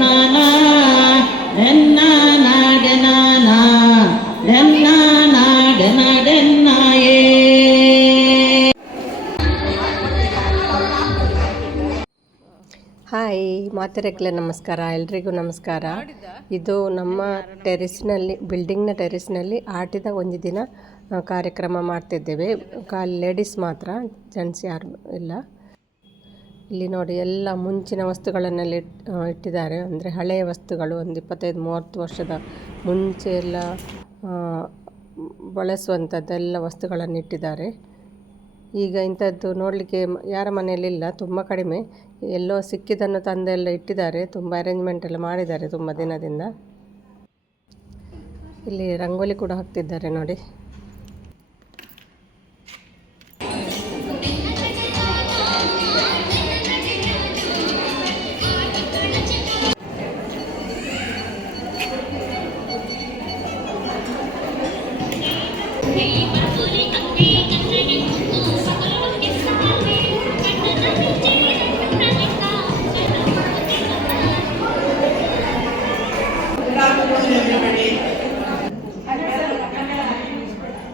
ನಾನ ಎನ್ನ ನಾಡನಾನ ಎನ್ನ ನಾಡನಾಡೆನ್ನಾಯೇ. ಹಾಯ್ ಮಾತೆರೆಗ್ಲೆ ನಮಸ್ಕಾರ, ಎಲ್ರಿಗೂ ನಮಸ್ಕಾರ. ಇದು ನಮ್ಮ ಬಿಲ್ಡಿಂಗ್ನ ಟೆರೆಸ್ನಲ್ಲಿ ಆಟಿದ ಒಂದು ದಿನ ಕಾರ್ಯಕ್ರಮ ಮಾಡ್ತಿದ್ದೇವೆ. ಲೇಡೀಸ್ ಮಾತ್ರ, ಜೆಂಟ್ಸ್ ಯಾರು ಇಲ್ಲ. ಇಲ್ಲಿ ನೋಡಿ ಎಲ್ಲ ಮುಂಚಿನ ವಸ್ತುಗಳನ್ನೆಲ್ಲ ಇಟ್ಟಿದ್ದಾರೆ. ಅಂದರೆ ಹಳೆಯ ವಸ್ತುಗಳು, ಒಂದು 25-30 ವರ್ಷದ ಮುಂಚೆ ಎಲ್ಲ ಬಳಸುವಂಥದ್ದೆಲ್ಲ ವಸ್ತುಗಳನ್ನು ಇಟ್ಟಿದ್ದಾರೆ. ಈಗ ಇಂಥದ್ದು ನೋಡಲಿಕ್ಕೆ ಯಾರ ಮನೆಯಲ್ಲಿಲ್ಲ, ತುಂಬ ಕಡಿಮೆ. ಎಲ್ಲೋ ಸಿಕ್ಕಿದ್ದನ್ನು ತಂದೆಲ್ಲ ಇಟ್ಟಿದ್ದಾರೆ. ತುಂಬ ಅರೇಂಜ್ಮೆಂಟ್ ಎಲ್ಲ ಮಾಡಿದ್ದಾರೆ ತುಂಬ ದಿನದಿಂದ. ಇಲ್ಲಿ ರಂಗೋಲಿ ಕೂಡ ಹಾಕ್ತಿದ್ದಾರೆ ನೋಡಿ.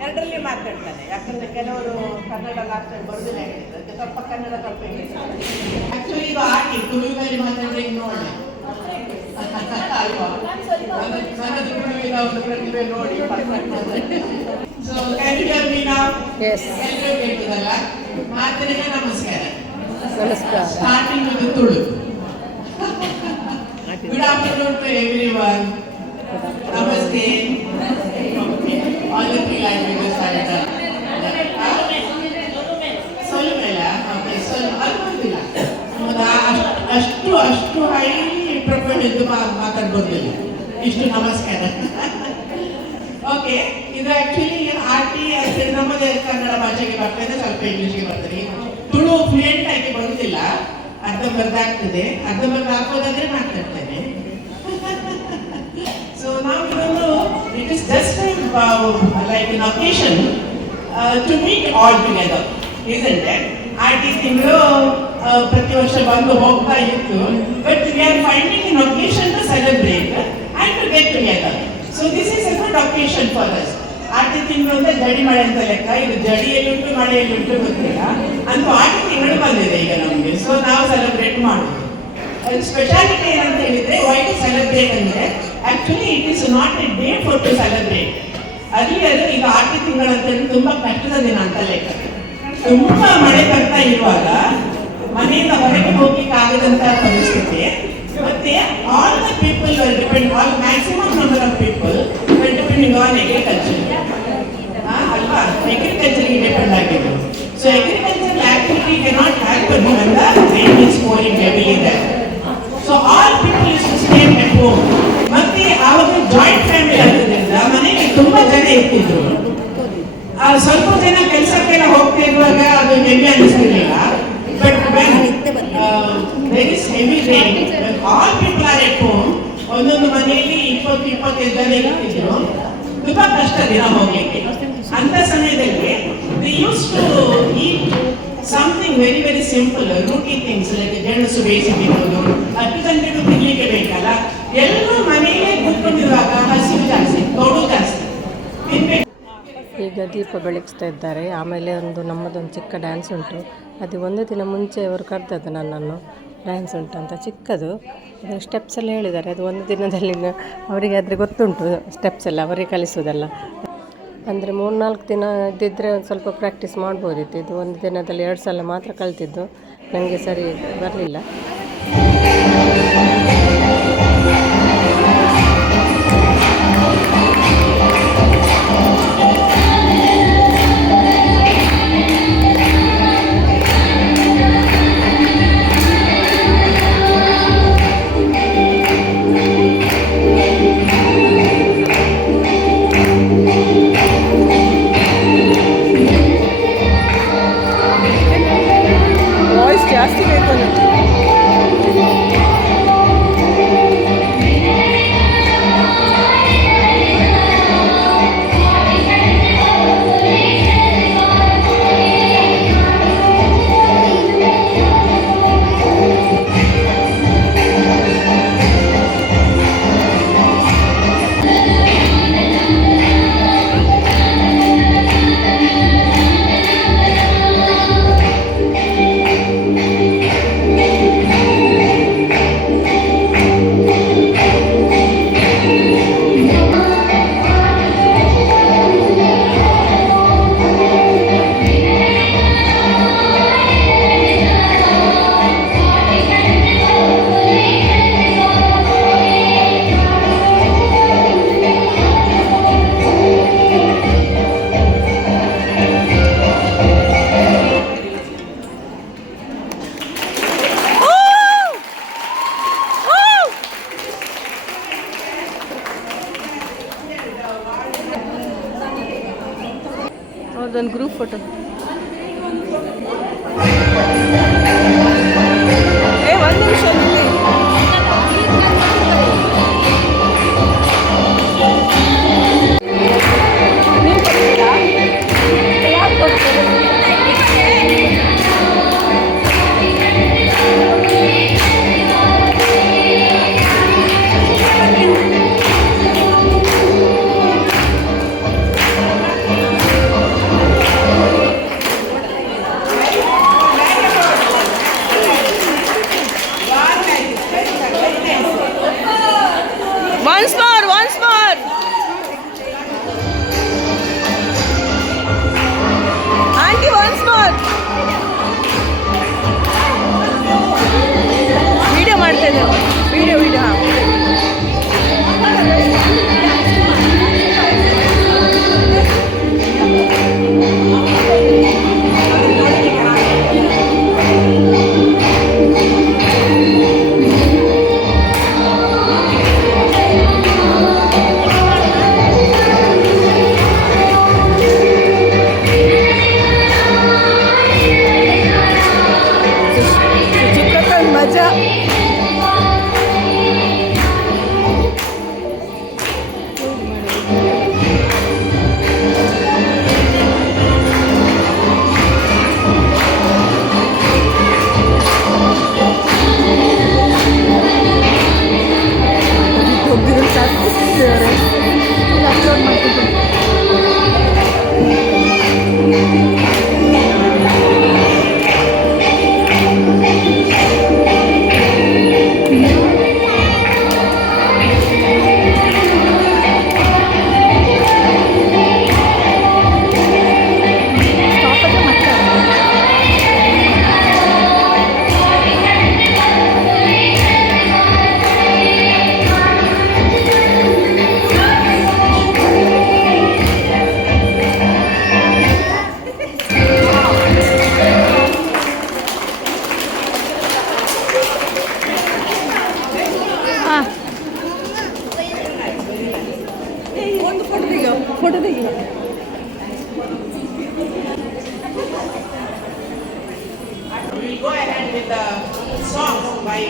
ಎರಡರಲ್ಲಿ ಮಾತಾಡ್ತಾನೆ, ಯಾಕಂದ್ರೆ ಕೆಲವರು ಕನ್ನಡ ಲಾಸ್ಟ್ ಬರೋದಿಲ್ಲ, ಸ್ವಲ್ಪ ಕನ್ನಡ ಸ್ವಲ್ಪ ಆಕ್ಚುಲಿ ಇದು ಆಗಿ ತುಳುವಿನಲ್ಲಿ ಮಾತಾಡಿದ್ರೆ ನೋಡಿ ಅಲ್ವಾ, ನನ್ನದು ತುಳುವಿನ ಒಂದು ಪ್ರತಿಭೆ ನೋಡಿ. ಸೊ ಎಲ್ಲರೂ ಕೇಳ್ತದಲ್ಲ, ಮಾತರಿಗೆ ನಮಸ್ಕಾರ. Starting with Tulu. Good afternoon to everyone. ನಮಸ್ತೆ. All the three languages are done. Solumela, okay, alhamdulillah. ಅಷ್ಟು ಹೈ ಪ್ರೊಫೈಲ್ ಇದ್ದು ಮಾತಾಡ್ಬೋದಿಲ್ಲ, ಇಷ್ಟು ನಮಸ್ಕಾರ. ಓಕೆ, ಇದು ಆಕ್ಚುಲಿ ಆರ್ಟಿ ನಮ್ಮದೇ ಕನ್ನಡ ಭಾಷೆಗೆ ಬರ್ತದೆ, ಸ್ವಲ್ಪ ಇಂಗ್ಲಿಷ್ಗೆ ಬರ್ತದೆ. ತುಳು ಫ್ಲೂಯೆಂಟ್ ಆಗಿ ಬರುತ್ತಿಲ್ಲ, ಅರ್ಧಂಬರ್ಧಾಗ್ತದೆ. ಅರ್ಧಂಬರ್ಧ ಹಾಕೋದಾದ್ರೆ ಮಾತಾಡ್ತೇನೆ. So now it is just like an occasion to meet all together, isn't it? ಆರ್ಟಿ ತಿಂಗಳು ಪ್ರತಿ ವರ್ಷ ಬಂದು ಹೋಗ್ತಾ ಇತ್ತು, but we are finding an occasion to celebrate and to get together. So this is a good occasion for us. Aati ತಿಂಗಳು ಅಂತ ಜಡಿ ಮಳೆ ಅಂತ ಲೆಕ್ಕ. ಇದು ಜಡಿಯಲ್ಲಿ ಉಂಟು ಮಳೆಯಲ್ಲಿ ಉಂಟು ಗೊತ್ತಿಲ್ಲ, ಅಂತೂ ಆರ್ಟಿ ತಿಂಗಳು ಬಂದಿದೆ ಈಗ ನಮಗೆ. ಸೊ ನಾವು ಸೆಲೆಬ್ರೇಟ್ ಮಾಡೋದು. ಸ್ಪೆಷಾಲಿಟಿ ಏನಂತ ಹೇಳಿದ್ರೆ, ವೈ ಟು ಸೆಲೆಬ್ರೇಟ್ ಅಂದ್ರೆ actually it is not a day for to celebrate. ಅದು ಈಗ ಆರ್ಟಿ ತಿಂಗಳಂತ ತುಂಬಾ ಕಷ್ಟದ ದಿನ ಅಂತ ಲೆಕ್ಕ. ತುಂಬಾ ಮಳೆ ಬರ್ತಾ ಇರುವಾಗ ಮನೆಯಿಂದ ಹೊರಗೆ ಹೋಗ್ಲಿಕ್ಕೆ ಆಗದಂತ ಪರಿಸ್ಥಿತಿ. ಮತ್ತೆ all the people depend, all maximum number of people depending on agriculture ಅಲ್ವಾ, ಅಗ್ರಿಕಲ್ಚರ್ಗೆ ಡಿಪೆಂಡ್ ಆಗಿದ್ದು. So agriculture activity cannot happen when the rain is pouring heavily there. So all people used to stay at home. ಮತ್ತೆ ಆವಾಗ joint family ಆಗಿದ್ದರಿಂದ ಮನೆಗೆ ತುಂಬಾ ಜನ ಇರ್ತಿದ್ರು. ಸ್ವಲ್ಪ ಜನ ಕೆಲಸಕ್ಕೆಲ್ಲ ಹೋಗ್ತಾ ಇರುವಾಗ ಅದು ಹೆವಿ ಅನಿಸ್ತಿರ್ಲಿಲ್ಲ. But very heavy rain, all people are at home, ಒಂದೊಂದು ಮನೆಯಲ್ಲಿ 20-25 ಜನ ಇರ್ತಿದ್ರು. ತುಂಬಾ ಕಷ್ಟ ದಿನ ಹೋಗ್ಲಿಕ್ಕೆ. ಅಂತ ಸಮಯದಲ್ಲಿ they used to eat something very very simple, routine things like ಗೆಣಸು ಬೇಯಿಸಿ ತಿನ್ನೋದು. 10 ಗಂಟೆಗೂ ತಿನ್ಲಿಕ್ಕೆ ಬೇಕಲ್ಲ, ಎಲ್ಲರೂ ಮನೆಯಲ್ಲೇ ಕೂತ್ಕೊಂಡಿರುವಾಗ ಹಸಿವು ಜಾಸ್ತಿ, ತೊಡು ಜಾಸ್ತಿ. ಈಗ ದೀಪ ಬೆಳಗಿಸ್ತಾ ಇದ್ದಾರೆ. ಆಮೇಲೆ ನಮ್ಮದೊಂದು ಚಿಕ್ಕ ಡ್ಯಾನ್ಸ್ ಉಂಟು. ಅದು ಒಂದು ದಿನ ಮುಂಚೆ ಅವರು ಕರೆದದ್ದು ನನ್ನನ್ನು, ಡ್ಯಾನ್ಸ್ ಉಂಟು ಅಂತ. ಚಿಕ್ಕದು ಅದು ಸ್ಟೆಪ್ಸ್ ಎಲ್ಲ ಹೇಳಿದ್ದಾರೆ. ಅದು ಒಂದು ದಿನದಲ್ಲಿ ಅವರಿಗೆ ಆದರೆ ಗೊತ್ತುಂಟು ಸ್ಟೆಪ್ಸ್ ಎಲ್ಲ, ಅವರಿಗೆ ಕಲಿಸೋದಲ್ಲ. ಅಂದರೆ 3-4 ದಿನ ಇದ್ದಿದ್ದರೆ ಒಂದು ಸ್ವಲ್ಪ ಪ್ರಾಕ್ಟೀಸ್ ಮಾಡ್ಬೋದಿತ್ತು. ಇದು ಒಂದು ದಿನದಲ್ಲಿ 2 ಸಲ ಮಾತ್ರ ಕಲ್ತಿದ್ದು, ನನಗೆ ಸರಿ ಬರಲಿಲ್ಲ. ಜಾಸ್ತಿ ಬೇಕು. ಅವ್ರದ್ದೊಂದು ಗ್ರೂಪ್ ಫೋಟೋ. ಒಂದು ನಿಮಿಷ Once more. Auntie, once more. Video ಮಾಡ್ತೇನೆ. Video. ಮಜಾ. ಅಪ್ಲೋಡ್ ಮಾಡ್ತಿದ್ದೆ. Photo ತೆಗಿಯೋ. We'll go ahead with the songs by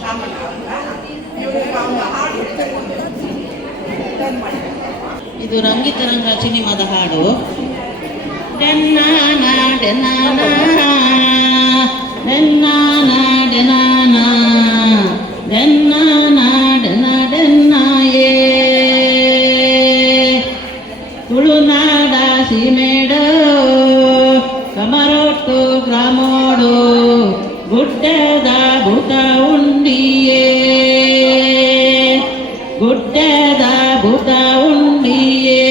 Shamana. You will found the heart. ಇದು ರಂಗಿತರಂಗ ಸಿನಿಮಾದ ಹಾಡು. ಡೆನ್ನಾನ ಡೆನ್ನಾನ ಡೆನ್ನಾನ ಡೆನ್ನಾನ ಡೆನ್ನಾನ ಡೆನ್ನ ಡೆನ್ನಾಯೇ ತುಳುನಾಡ ಸೀಮೆಡು ಕಮರೊಟ್ಟು ಗ್ರಾಮೋಡು ಗುಡ್ಡದ ಭೂತ ಉಂಡಿಯೇ ಗುಡ್ಡದ ಭೂತ ಉಂಡಿಯೇ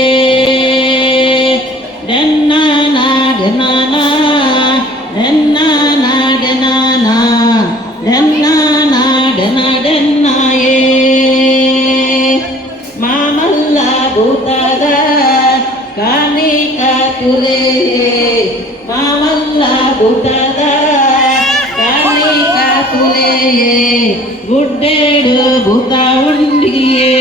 ಡೆನ್ನಾನ ಡೆನ್ನಾನ ಡೆನ್ನಾನ ಡೆನ್ನಾನ ಡೆನ್ನಾನ ಡೆನ್ನ ಡೆನ್ನಾಯೇ ಮಾಮಲ್ಲ ಭೂತದ ಕಾಣಿಕ ತುಲೆ ಮಾಮಲ್ಲ ಭೂತದ ಕಾಣಿಕ ತುಲೆಯೇ ಗುಡ್ಡೇಡು ಭೂತ ಉಂಡಿಯೇ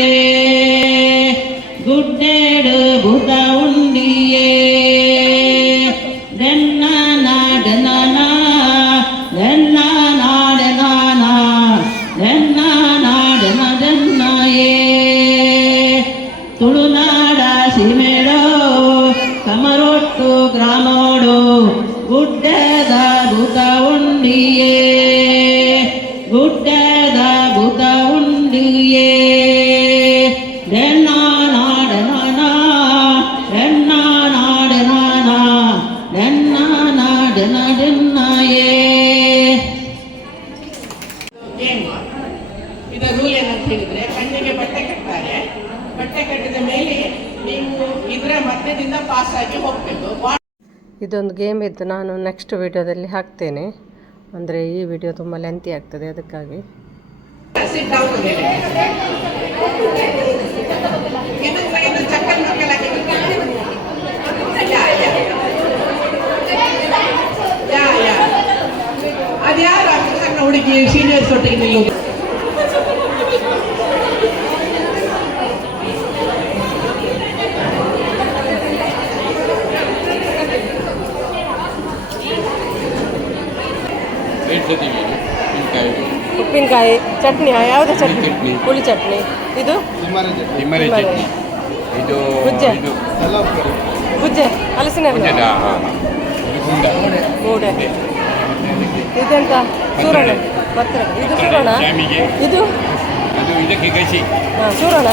ಗುಡ್ಡೇಡು ಭೂತ ಉಂಡಿಯೇ ಡೆನ್ನಾನ ಡೆನ್ನಾನ ಡೆನ್ನಾನ ಡೆನ್ನಾನ ಡೆನ್ನಾನ ಡೆನ್ನ ಡೆನ್ನಾಯೇ ತುಳುನಾಡ ಸೀಮೆಡೋ ಕಮರೊಟ್ಟು ಗ್ರಾಮೋಡು ಗುಡ್ಡದ ಭೂತ ಉಂಡಿಯೇ ಗುಡ್ಡದ ಭೂತ ಉಂಡಿಯೇ ಡೆನ್ನಾನ ಡೆನ್ನಾನ ಡೆನ್ನಾನ ಡೆನ್ನಾನ ಡೆನ್ನಾನ ಡೆನ್ನ ಡೆನ್ನಾಯೇ. ಇದರ ರೂಲ್ ಏನಂತ ಹೇಳಿದ್ರೆ ಕಣ್ಣಿಗೆ ಬಟ್ಟೆ ಕಟ್ತಾರೆ. ಬಟ್ಟೆ ಕಟ್ಟಿದ ಮೇಲೆ ನೀವು ಇದರ ಮಧ್ಯದಿಂದ ಪಾಸ್ ಆಗಿ ಹೋಗಬೇಕು. ಇದೊಂದು ಗೇಮ್ ಇದ್ದು ನಾನು ನೆಕ್ಸ್ಟ್ ವಿಡಿಯೋದಲ್ಲಿ ಹಾಕ್ತೇನೆ. ಅಂದರೆ ಈ ವಿಡಿಯೋ ತುಂಬ ಲೆಂತಿ ಆಗ್ತದೆ, ಅದಕ್ಕಾಗಿ. ಅದ್ಯಾರು ಅಷ್ಟು ಸಣ್ಣ ಹುಡುಗಿ ಸೀನಿಯರ್ಸ್ ಒಟ್ಟಿಗೆ ನಿಲ್ಲೋದು? ತೆಂಗಿನಕಾಯಿ ಚಟ್ನಿಯ ಯಾವುದು ಚಟ್ನಿ? ಚಟ್ನಿ. ಹುಳಿ ಚಟ್ನಿ. ಇದು ತಿಮ್ಮರೆ ಚಟ್ನಿ. ಇದು ಗುಜ್ಜೆ. ಇದು ಗುಜ್ಜೆ ಹಲಸಿನ ಹಣ್ಣು. ಗುಜ್ಜೆದ, ಇದು ಗುಂಡ. ಮೂಡೆ. ಇದೆಂತ ಸೂರಣ ಪತ್ರ. ಇದು ಸೂರಣ. ಜಾಮಿಗೆ. ಇದು ಅದು ಇದಕ್ಕೆ ಕಸಿ. ಹಾಂ ಸೂರಣ.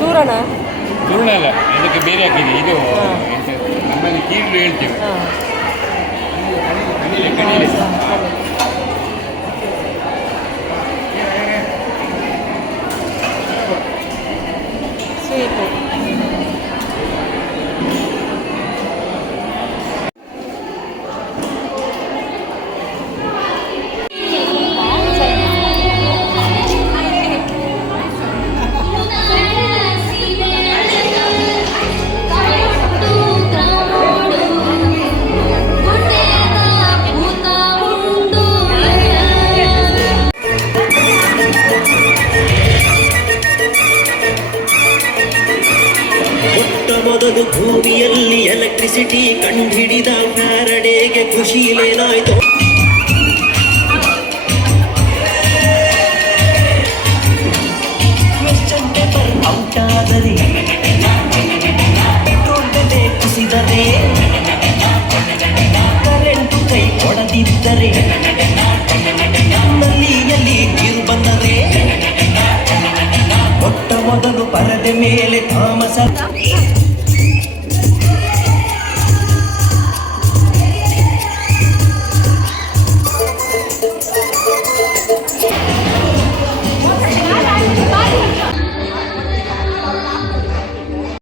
ಸೂರಣ. ಚೂರ್ಣ ಅಲ್ಲ, ಇದಕ್ಕೆ ಬೇರೆ ಹಾಕಿದೆ. ಇದು ಹಾ. ನಮ್ಮಲ್ಲಿ ಕೀಳು ಹೇಳ್ತೇವೆ. ಹಾಂ ಕಣಿಲೆ ಕಣಿಲೆ. ಸ್ವೀಟು. ಮೊದಲು ಭೂಮಿಯಲ್ಲಿ ಎಲೆಕ್ಟ್ರಿಸಿಟಿ ಕಂಡುಹಿಡಿದ ಫ್ಯಾರಡೆಗೆ ಖುಷಿಲೇನಾಯ್ತು.